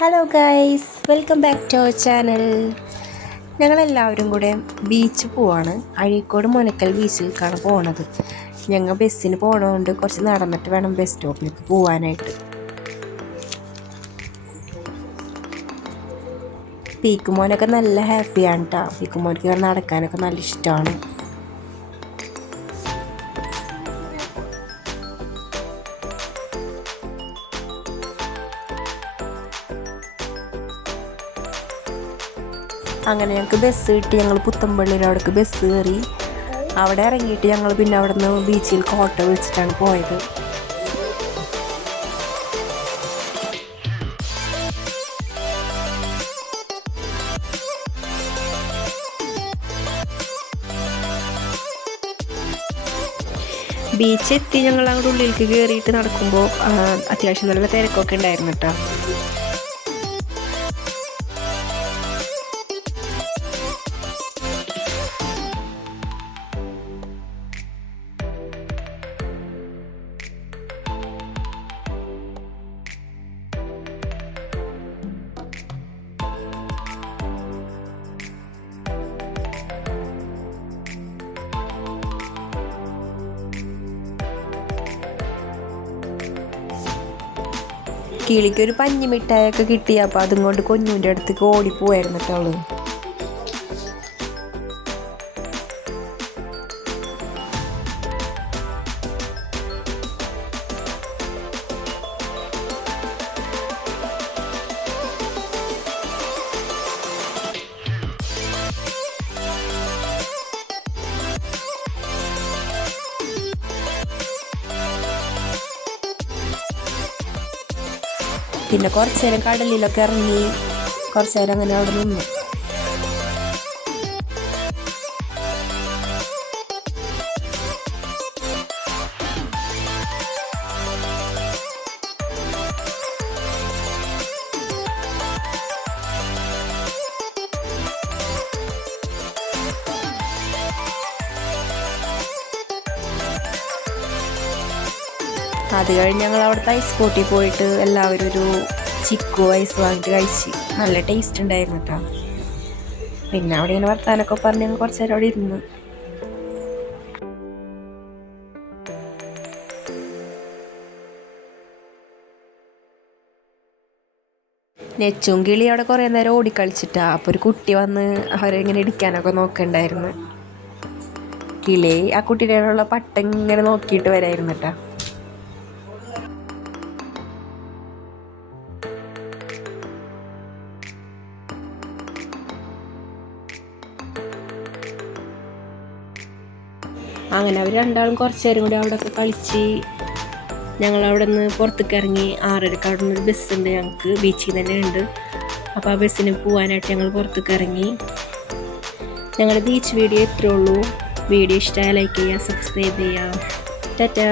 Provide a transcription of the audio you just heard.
Hello guys, welcome back to our channel. ഞങ്ങളെല്ലാവരും കൂടെ beach പോവാണ്. അഴീക്കോട് മുനക്കൽ ബീച്ചിലേക്കാണ് പോണത്. ഞങ്ങൾ ബസ്സിന് പോണതുകൊണ്ട് കുറച്ച് നടന്നിട്ട് വേണം ബസ് സ്റ്റോപ്പിലേക്ക് പോകാനായിട്ട്. പീക്കുമോനൊക്കെ നല്ല ഹാപ്പിയാണ് കേട്ടോ. പീക്കുമോനക്ക് നടക്കാനൊക്കെ നല്ല ഇഷ്ടമാണ്. അങ്ങനെ ഞങ്ങൾക്ക് ബസ് കിട്ടി. ഞങ്ങൾ പുത്തമ്പള്ളിയുടെ അവിടേക്ക് ബസ് കയറി. അവിടെ ഇറങ്ങിയിട്ട് ഞങ്ങൾ പിന്നെ അവിടെ നിന്ന് ബീച്ചിൽ ഓട്ടോ വിളിച്ചിട്ടാണ് പോയത്. ബീച്ച് എത്തി ഞങ്ങൾ അങ്ങോട്ട് ഉള്ളിലേക്ക് കയറിയിട്ട് നടക്കുമ്പോൾ അത്യാവശ്യം നല്ല തിരക്കൊക്കെ ഉണ്ടായിരുന്നു കേട്ടോ. കിളിക്കൊരു പഞ്ഞി മിഠായൊക്കെ കിട്ടി. അപ്പോൾ അതും കൊണ്ട് കുഞ്ഞുവിൻ്റെ അടുത്തേക്ക് ഓടിപ്പോയായിരുന്നു കേട്ടോ. പിന്നെ കുറച്ച് നേരം കടലിലൊക്കെ ഇറങ്ങി കുറച്ച് നേരം അങ്ങനെ അവിടെ നിന്നു. അത് കഴിഞ്ഞ് ഞങ്ങൾ അവിടുത്തെ ഐസ് ബോട്ടിൽ പോയിട്ട് എല്ലാവരും ഒരു ചിക്കു ഐസ് വാങ്ങിയിട്ട് കഴിച്ച്. നല്ല ടേസ്റ്റ് ഉണ്ടായിരുന്നു കേട്ടോ. പിന്നെ അവിടെ ഇങ്ങനെ വർത്താനൊക്കെ പറഞ്ഞ് ഞങ്ങൾ കുറച്ച് നേരം അവിടെ ഇരുന്നു. നെച്ചും കിളി അവിടെ കുറേ നേരം ഓടിക്കളിച്ചിട്ടാ. അപ്പോൾ ഒരു കുട്ടി വന്ന് അവരെങ്ങനെ ഇടിക്കാനൊക്കെ നോക്കണ്ടായിരുന്നു. കിളി ആ കുട്ടിയുടെ പട്ട ഇങ്ങനെ നോക്കിയിട്ട് വരായിരുന്നു കേട്ടോ. അങ്ങനെ അവർ രണ്ടാളും കുറച്ച് നേരം കൂടി അവിടെയൊക്കെ കളിച്ച് ഞങ്ങളവിടെ നിന്ന് പുറത്തേക്ക് ഇറങ്ങി. 6:30 അവിടെ നിന്നൊരു ബസ്സുണ്ട് ഞങ്ങൾക്ക്, ബീച്ചിൽ തന്നെ ഉണ്ട്. അപ്പോൾ ആ ബസ്സിന് പോകാനായിട്ട് ഞങ്ങൾ പുറത്തേക്ക് ഇറങ്ങി. ഞങ്ങളുടെ ബീച്ച് വീഡിയോ ഇത്രേ ഉള്ളൂ. വീഡിയോ ഇഷ്ടമായി ലൈക്ക് ചെയ്യുക, സബ്സ്ക്രൈബ് ചെയ്യുക. ടാറ്റാ.